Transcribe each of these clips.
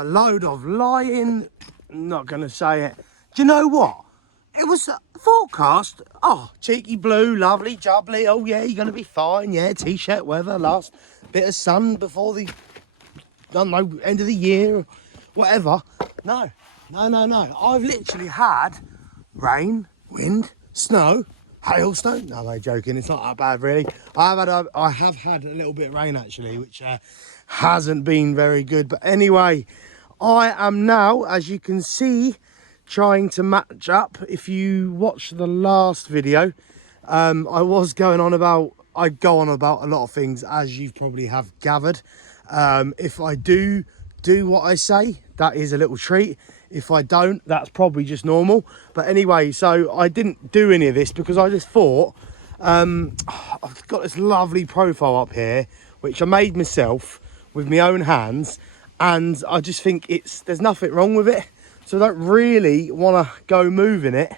a load of lying. I'm not going to say it. Do you know what? It was forecast. Oh, cheeky blue, lovely, jubbly. Oh, yeah, you're going to be fine. Yeah, T-shirt weather, last bit of sun before the, I don't know, end of the year, whatever. No. I've literally had rain, wind, snow, hailstone. No, I'm joking. It's not that bad, really. I have had a little bit of rain, actually, which hasn't been very good. But anyway, I am now, as you can see, trying to match up. If you watched the last video, I was going on about, I go on about a lot of things, as you probably have gathered. If I do what I say, that is a little treat. If I don't, that's probably just normal. But anyway, so I didn't do any of this because I just thought, I've got this lovely profile up here, which I made myself with my own hands. And I just think there's nothing wrong with it. So I don't really want to go moving it,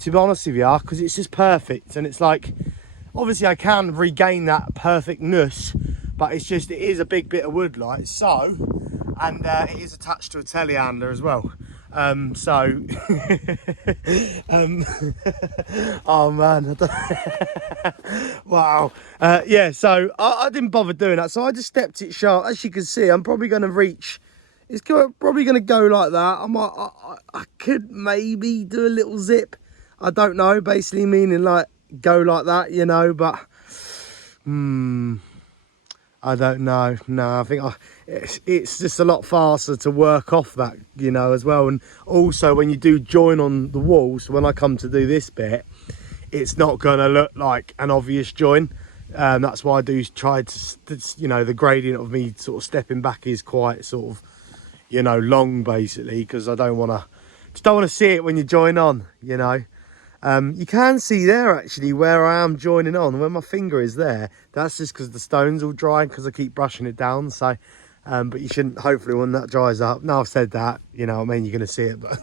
to be honest with you, because it's just perfect. And it's like, obviously I can regain that perfectness, but it is a big bit of wood, like so. And it is attached to a telehandler as well. Oh man, wow. Yeah, so I didn't bother doing that. So I just stepped it sharp. As you can see, I'm probably going to reach, probably going to go like that. I could maybe do a little zip. I don't know, basically meaning like go like that, you know, but I don't know. No, I think it's just a lot faster to work off that, you know, as well. And also when you do join on the wall, so when I come to do this bit, it's not going to look like an obvious join. That's why I do try to, you know, the gradient of me sort of stepping back is quite sort of, you know, long basically, because I don't want to see it when you join on, you know. You can see there actually where I am joining on, where my finger is there. That's just because the stone's all dry, because I keep brushing it down. So, but you shouldn't, hopefully when that dries up. Now I've said that, you know what I mean, you're going to see it. But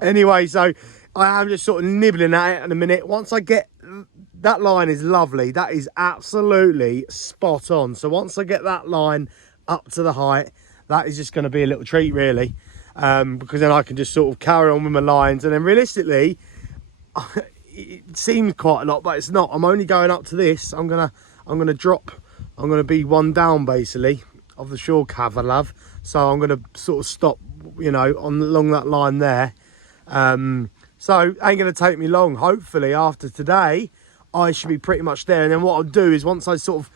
anyway, so I am just sort of nibbling at it in a minute. Once I get, that line is lovely. That is absolutely spot on. So once I get that line up to the height, that is just going to be a little treat really. Because then I can just sort of carry on with my lines. And then realistically, it seems quite a lot, but it's not. I'm only going up to this. I'm gonna drop. I'm gonna be one down basically of the shore cavalier. So I'm gonna sort of stop, you know, along that line there. So ain't gonna take me long. Hopefully after today, I should be pretty much there. And then what I'll do is once I sort of,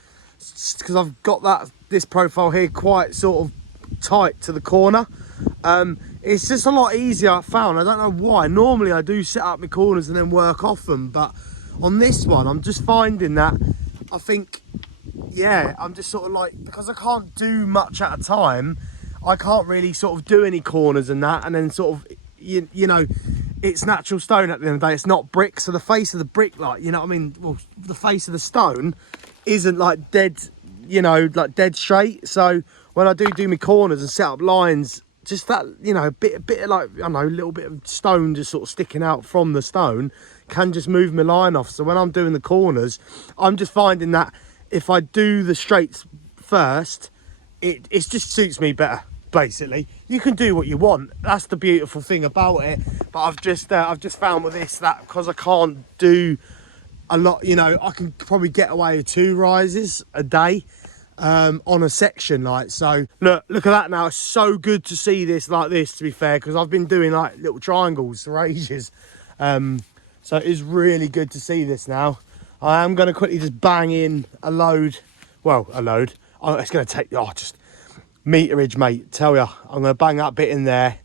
because I've got this profile here quite sort of tight to the corner. It's just a lot easier, I found. I don't know why. Normally I do set up my corners and then work off them, but on this one I'm just finding that I think, yeah, I'm just sort of like, because I can't do much at a time, I can't really sort of do any corners and that, and then sort of, you know, it's natural stone at the end of the day. It's not brick, so the face of the brick, like, you know what I mean, well, the face of the stone isn't like dead, you know, like dead straight. So when I do my corners and set up lines, just that, you know, a bit of like, I don't know, a little bit of stone just sort of sticking out from the stone can just move my line off. So when I'm doing the corners, I'm just finding that if I do the straights first, it just suits me better, basically. You can do what you want. That's the beautiful thing about it. But I've just found with this that because I can't do a lot, you know, I can probably get away with 2 rises a day. On a section, like, so look at that now. It's so good to see this like this, to be fair, because I've been doing like little triangles for ages. So it is really good to see this now. I am going to quickly just bang in a load. Oh, it's going to take, just meterage, mate, tell ya. I'm going to bang that bit in there,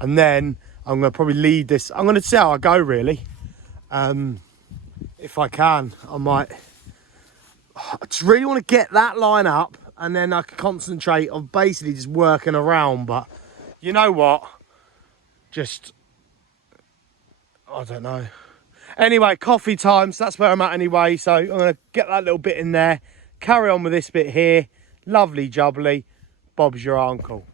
and then I'm going to probably lead this. I'm going to see how I go really. If I can, I might. I just really want to get that line up, and then I can concentrate on basically just working around. But you know what? Just, I don't know. Anyway, coffee time. So that's where I'm at anyway. So I'm going to get that little bit in there. Carry on with this bit here. Lovely jubbly. Bob's your uncle.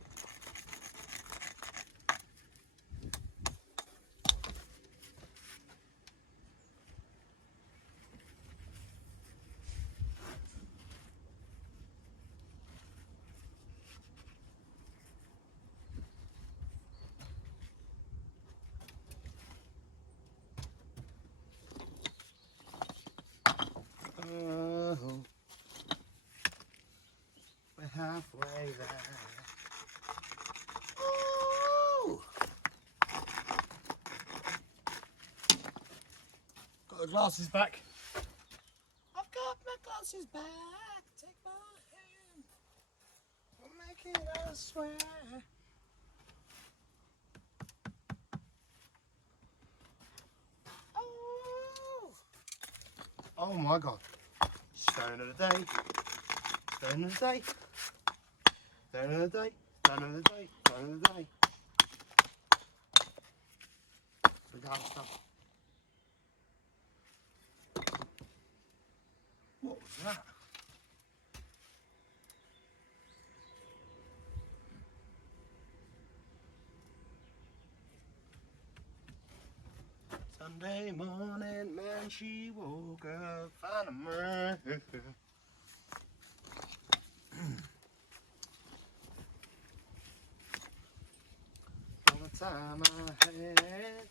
there. Ooh. Got the glasses back. I've got my glasses back. Take my hand. We'll make it, I swear. Oh, oh my God. Stone of the day. Stone of the day. Stone of the day. Stone of the day. Stone of the day. We got stuff. What was that? Sunday morning, man, she woke up, found a man. All the time I had.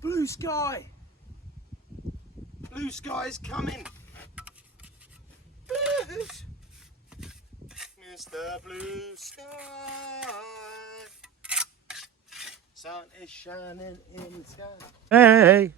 Blue sky! Blue sky is coming! Blues! Mr. Blue Sky! Sun is shining in the sky. Hey!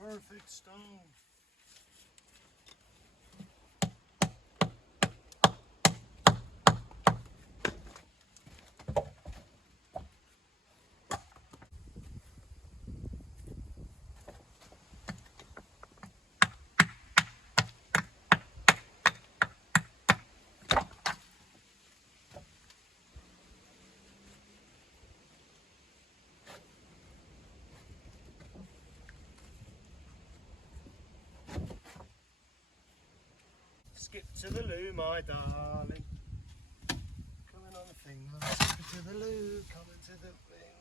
Perfect stone. Skip to the loo, my darling. Coming on the thing, skip to the loo, coming to the thing,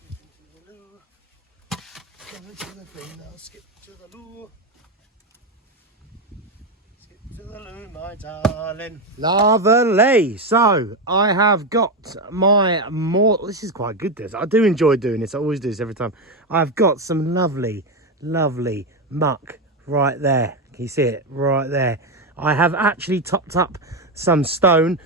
skipping to the loo, coming to the thing, now skip to the loo. Skip to the loo, my darling. Lovely. So I have got my more. This is quite good. This I do enjoy doing this. I always do this every time. I've got some lovely, lovely muck right there. Can you see it right there? I have actually topped up some stone.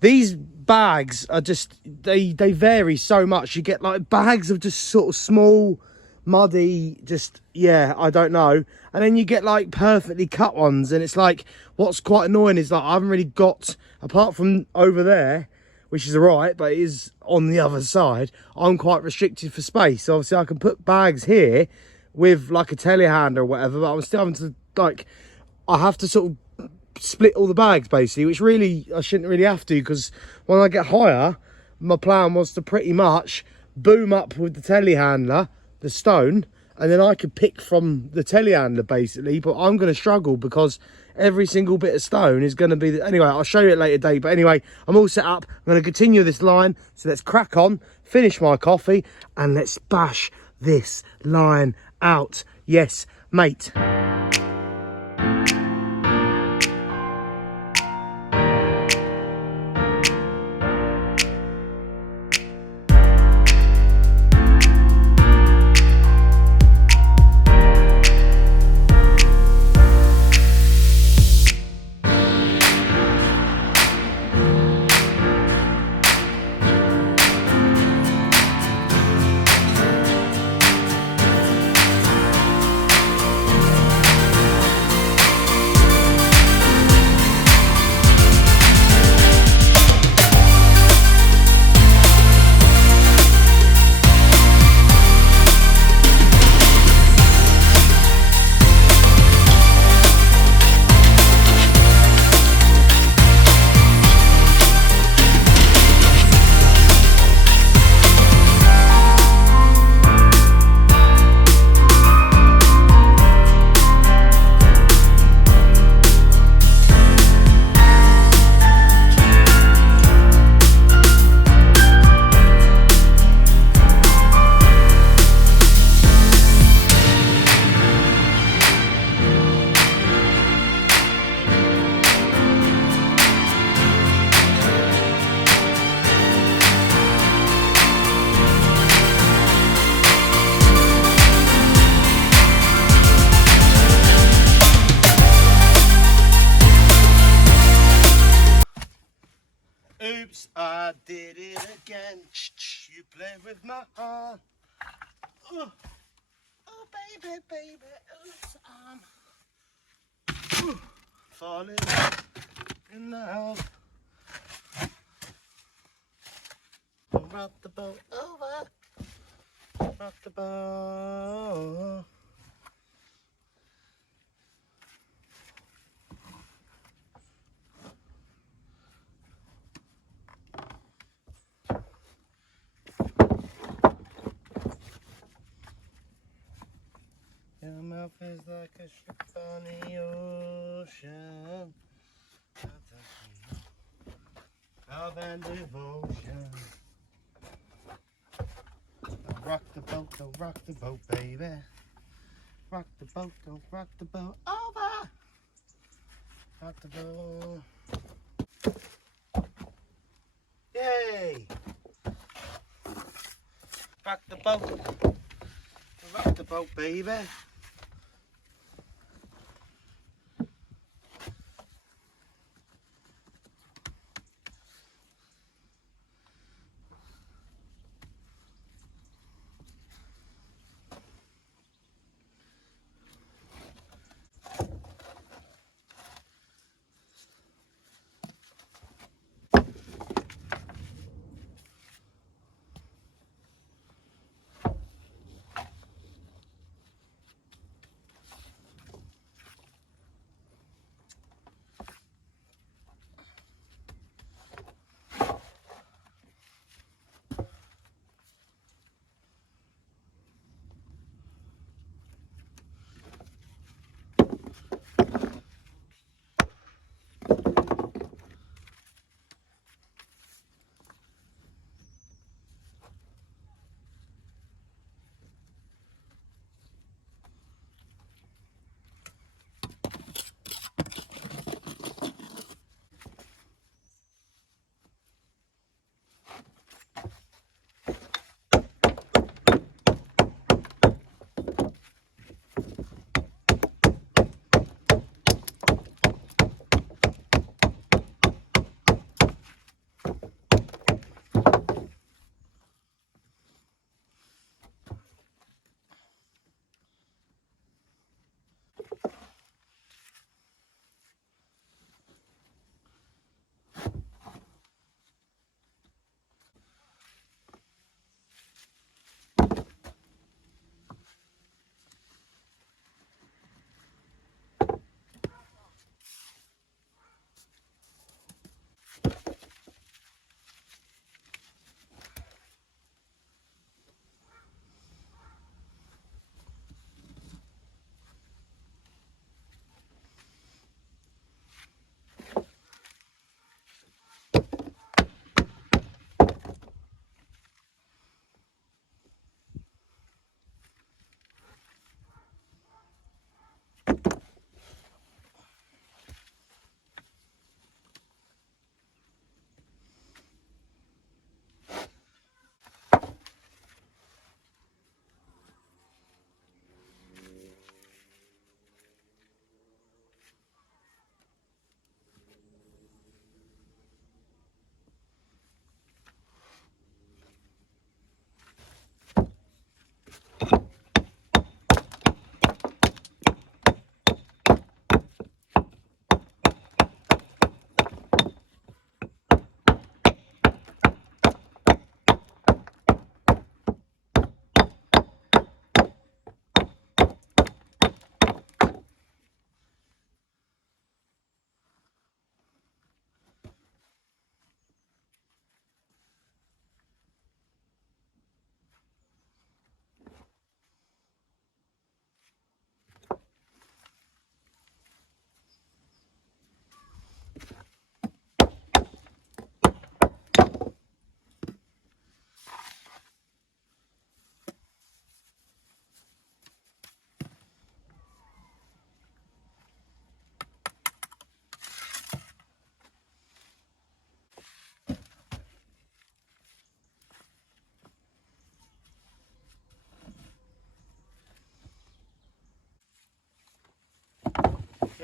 These bags are just they vary so much. You get like bags of just sort of small, muddy, just yeah, I don't know. And then you get like perfectly cut ones, and it's like what's quite annoying is like I haven't really got, apart from over there, which is alright, but it is on the other side, I'm quite restricted for space. So obviously I can put bags here with like a telehandler or whatever, but I'm still having to like, I have to sort of split all the bags basically, which really I shouldn't really have to, because when I get higher, my plan was to pretty much boom up with the telehandler the stone, and then I could pick from the telehandler basically. But I'm going to struggle because every single bit of stone is going to be anyway, I'll show you it later date. But anyway, I'm all set up. I'm going to continue this line, so let's crack on, finish my coffee, and let's bash this line out. Yes mate. Oops, I did it again. You play with my heart. Oh, oh baby, baby. Oops, I'm falling in love. Rock the boat over. Rock the boat. Your mouth is like a ship on the ocean. Love and devotion. Don't rock the boat, don't rock the boat, baby. Rock the boat, don't rock the boat over. Rock the boat. Yay! Rock the boat. Rock the boat, baby.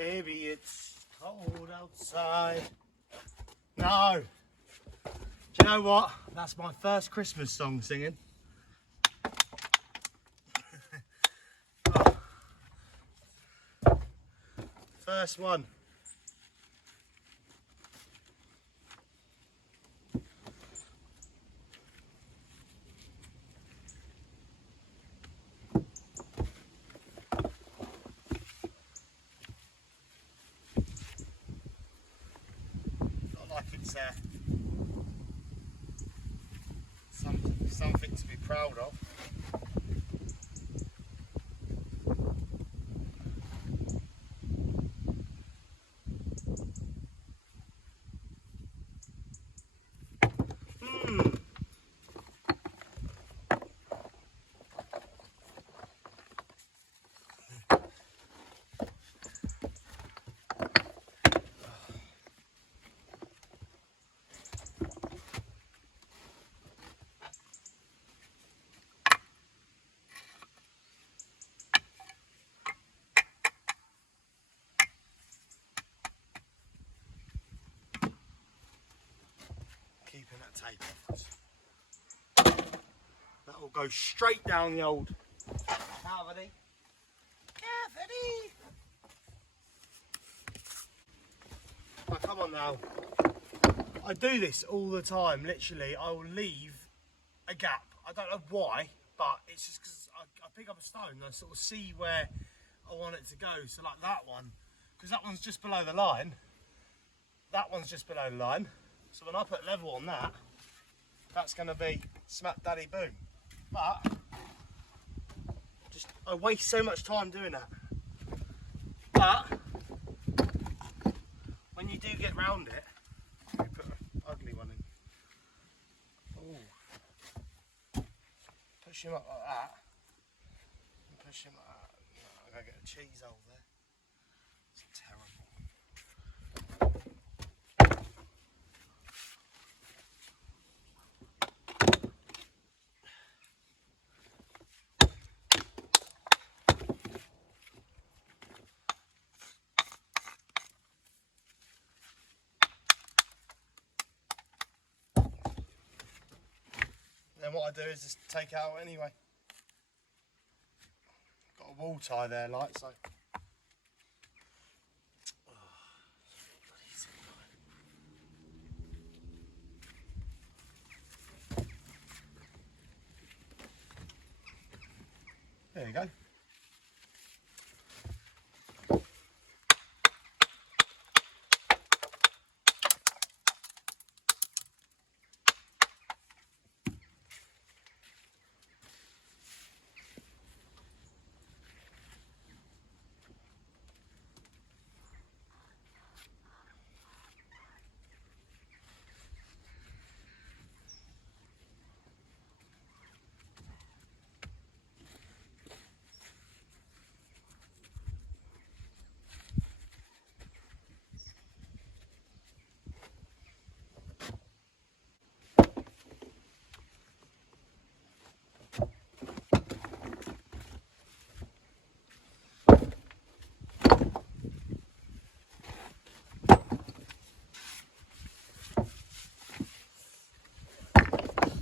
Baby, it's cold outside. No. Do you know what? That's my first Christmas song singing. Oh. First one. Not like it's something to be proud of. Keeping that tape off. That will go straight down the old cavity. Cavity! Oh, come on now. I do this all the time, literally. I will leave a gap. I don't know why, but it's just because I pick up a stone and I sort of see where I want it to go. So like that one, because that one's just below the line. That one's just below the line. So when I put level on that, that's going to be smack daddy boom. But just I waste so much time doing that. But when you do get round it, you put an ugly one in. Oh, push him up like that. And push him like that. No, I'm going to get a cheese hole there. It's terrible. Then what I do is just take it out anyway. Got a wall tie there, like so. There you go.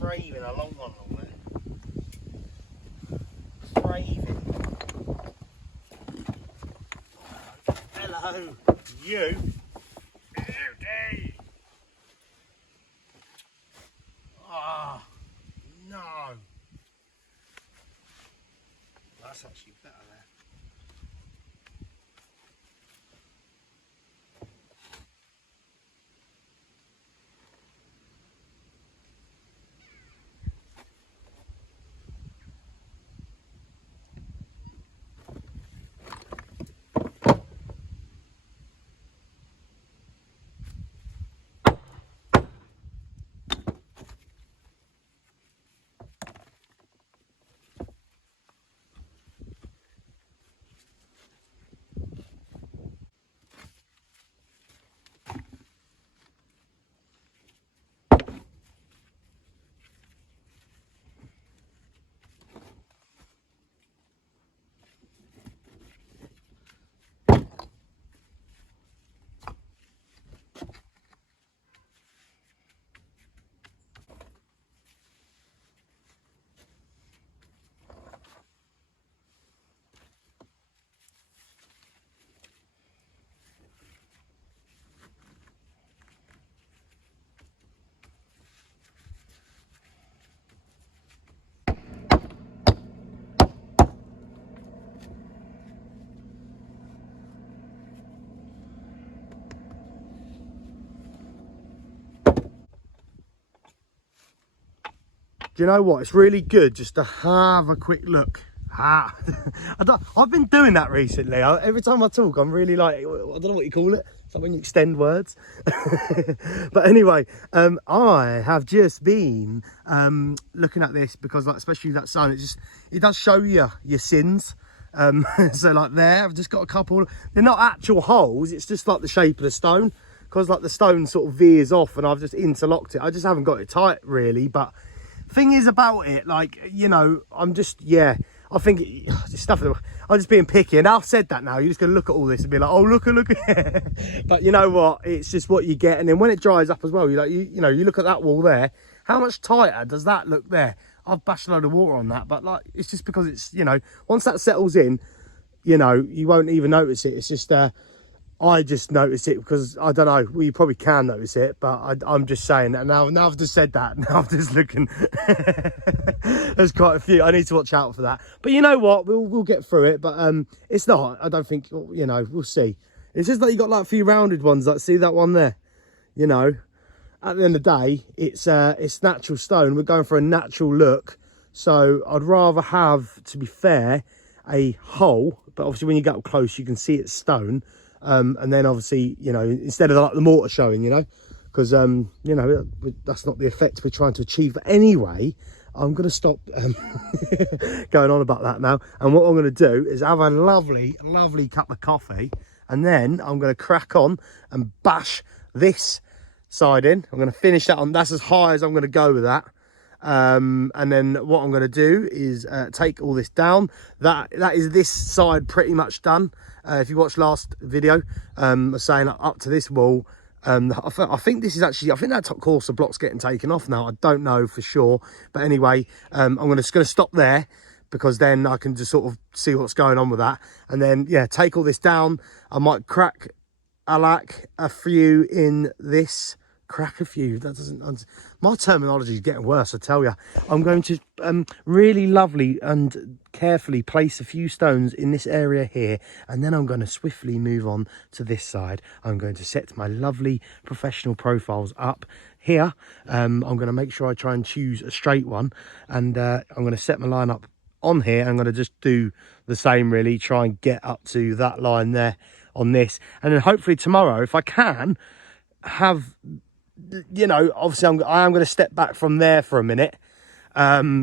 Craving a long one along there. Craving. Hello, you. Okay. Ah, no. That's actually better there. do you know what? It's really good just to have a quick look. I've been doing that recently. Every time I talk, I'm really like, I don't know what you call it. It's like when you extend words. But anyway, I have just been looking at this because, like, especially that sign, it does show you your sins. So like there, I've just got a couple. They're not actual holes. It's just like the shape of the stone, because like the stone sort of veers off, and I've just interlocked it. I just haven't got it tight really. But thing is about it, like, you know, I'm just, yeah, I think it's stuff. I'm just being picky, and I've said that now. You're just gonna look at all this and be like, oh, look at. But you know what? It's just what you get, and then when it dries up as well, you like, you know, you look at that wall there. How much tighter does that look there? I've bashed a load of water on that, but like, it's just because it's, you know, once that settles in, you know, you won't even notice it. It's just, I just notice it because, I don't know, well, you probably can notice it, but I'm just saying that now I've just said that, now I'm just looking. There's quite a few, I need to watch out for that. But you know what, we'll get through it, but it's not, I don't think, you know, we'll see. It's just like you got like a few rounded ones, like see that one there, you know. At the end of the day, it's natural stone. We're going for a natural look. So I'd rather have, to be fair, a hole. But obviously when you get up close, you can see it's stone. And then obviously, you know, instead of like the mortar showing, you know, because, you know, that's not the effect we're trying to achieve. But anyway, I'm going to stop going on about that now. And what I'm going to do is have a lovely, lovely cup of coffee. And then I'm going to crack on and bash this side in. I'm going to finish that on. That's as high as I'm going to go with that. And then what I'm going to do is take all this down. That is this side pretty much done. If you watched last video, I was saying up to this wall, I think this is actually, I think that top course of blocks getting taken off now. I don't know for sure, but anyway, I'm just going to stop there, because then I can just sort of see what's going on with that. And then, yeah, take all this down. I might crack a few in this. Crack a few. That doesn't. My terminology is getting worse, I tell you. I'm going to really lovely and carefully place a few stones in this area here, and then I'm going to swiftly move on to this side. I'm going to set my lovely professional profiles up here. I'm going to make sure I try and choose a straight one, and I'm going to set my line up on here. I'm going to just do the same, really, try and get up to that line there on this, and then hopefully tomorrow, if I can, have, you know, obviously I am going to step back from there for a minute,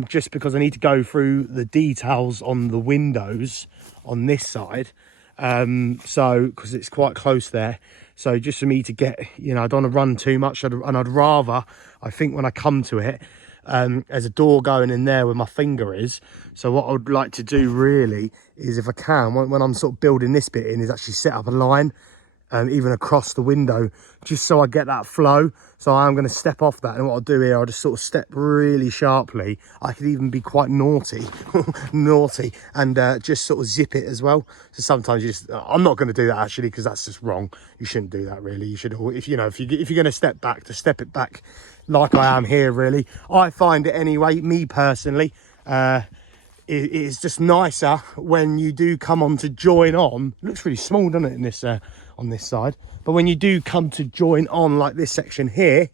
just because I need to go through the details on the windows on this side, so because it's quite close there. So just for me to get, you know, I don't want to run too much, and I'd rather, I think when I come to it, there's a door going in there where my finger is. So what I would like to do really is, if I can, when I'm sort of building this bit in, is actually set up a line, even across the window, just so I get that flow. So I'm going to step off that, and what I'll do here, I'll just sort of step really sharply. I could even be quite naughty and just sort of zip it as well. So sometimes you just, I'm not going to do that actually, because that's just wrong. You shouldn't do that really. You should, if you know, if you're going to step back, to step it back like I am here really. I find it anyway, me personally, it's just nicer when you do come on to join on. It looks really small, doesn't it, in this on this side? But when you do come to join on like this section here,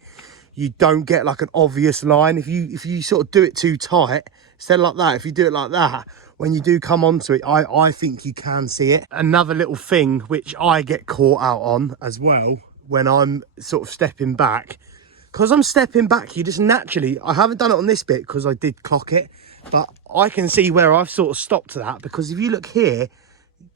you don't get like an obvious line. If you sort of do it too tight, instead of like that, if you do it like that, when you do come onto it, I think you can see it. Another little thing which I get caught out on as well when I'm sort of stepping back, because I'm stepping back, you just naturally, I haven't done it on this bit because I did clock it, but I can see where I've sort of stopped that, because if you look here,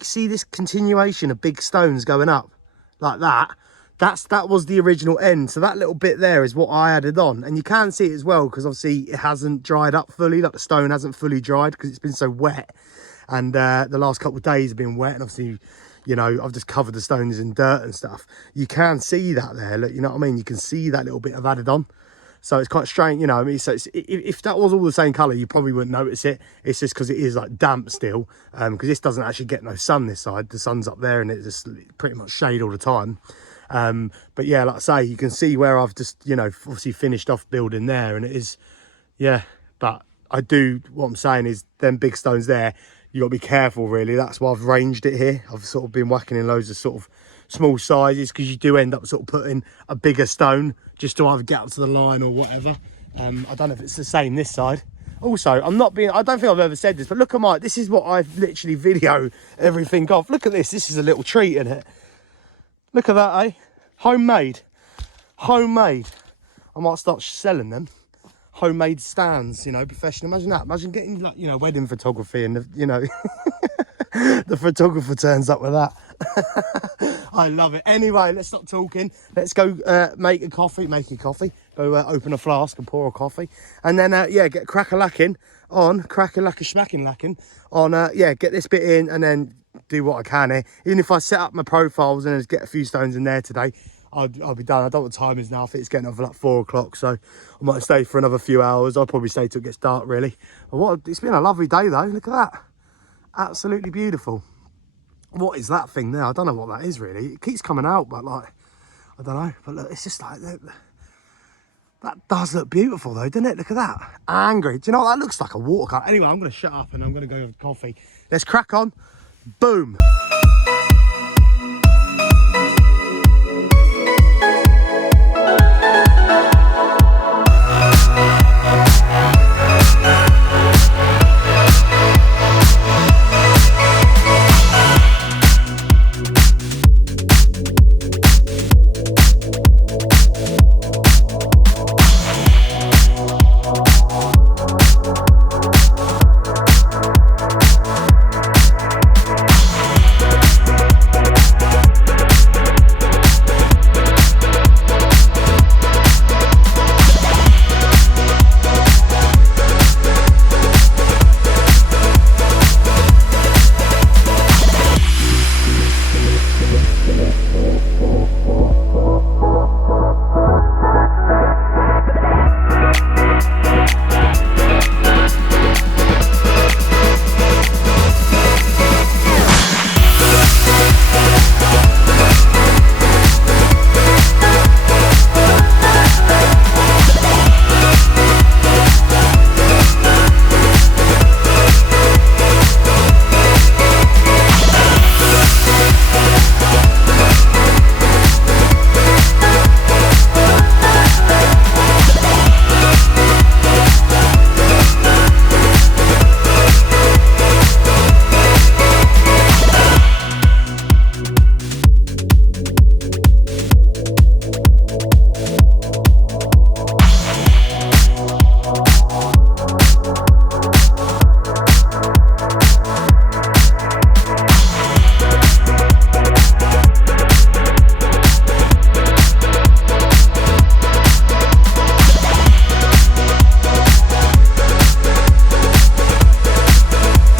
see this continuation of big stones going up like that. That was the original end. So that little bit there is what I added on, and you can see it as well, because obviously it hasn't dried up fully, like the stone hasn't fully dried because it's been so wet, and the last couple of days have been wet, and obviously, you know, I've just covered the stones in dirt and stuff. You can see that there, look, you know what I mean? You can see that little bit of added on. So it's quite strange, you know. I mean, so if that was all the same colour, you probably wouldn't notice it. It's just because it is like damp still, because this doesn't actually get no sun this side. The sun's up there, and it's just pretty much shade all the time. But yeah, like I say, you can see where I've just, you know, obviously finished off building there, and it is, yeah. But I do, what I'm saying is, them big stones there, you got to be careful really. That's why I've ranged it here. I've sort of been whacking in loads of sort of small sizes, because you do end up sort of putting a bigger stone just to either get up to the line or whatever. I don't know if it's the same this side. Also, I don't think I've ever said this, but look at this is what I've literally video everything off. Look at this. This is a little treat in it. Look at that, eh? Homemade. Homemade. I might start selling them. Homemade stands, you know, professional. Imagine that. Imagine getting, like, you know, wedding photography and, the photographer turns up with that. I love it. Anyway, let's stop talking. Let's go make a coffee. Go open a flask and pour a coffee. And then, get crack-a-lacking on, crack-a-lack-a-schmack-a-lacking on, get this bit in and then do what I can here. Even if I set up my profiles and just get a few stones in there today, I'll be done. I don't know what time it is now. I think it's getting over like 4 o'clock, so I might stay for another few hours. I'll probably stay till it gets dark, really. But it's been a lovely day, though. Look at that. Absolutely beautiful. What is that thing there? I don't know what that is, really. It keeps coming out, but, like, I don't know. But look, it's just like, that does look beautiful, though, doesn't it? Look at that. Angry. Do you know what? That looks like a watercolor. Anyway, I'm going to shut up and I'm going to go have coffee. Let's crack on. Boom.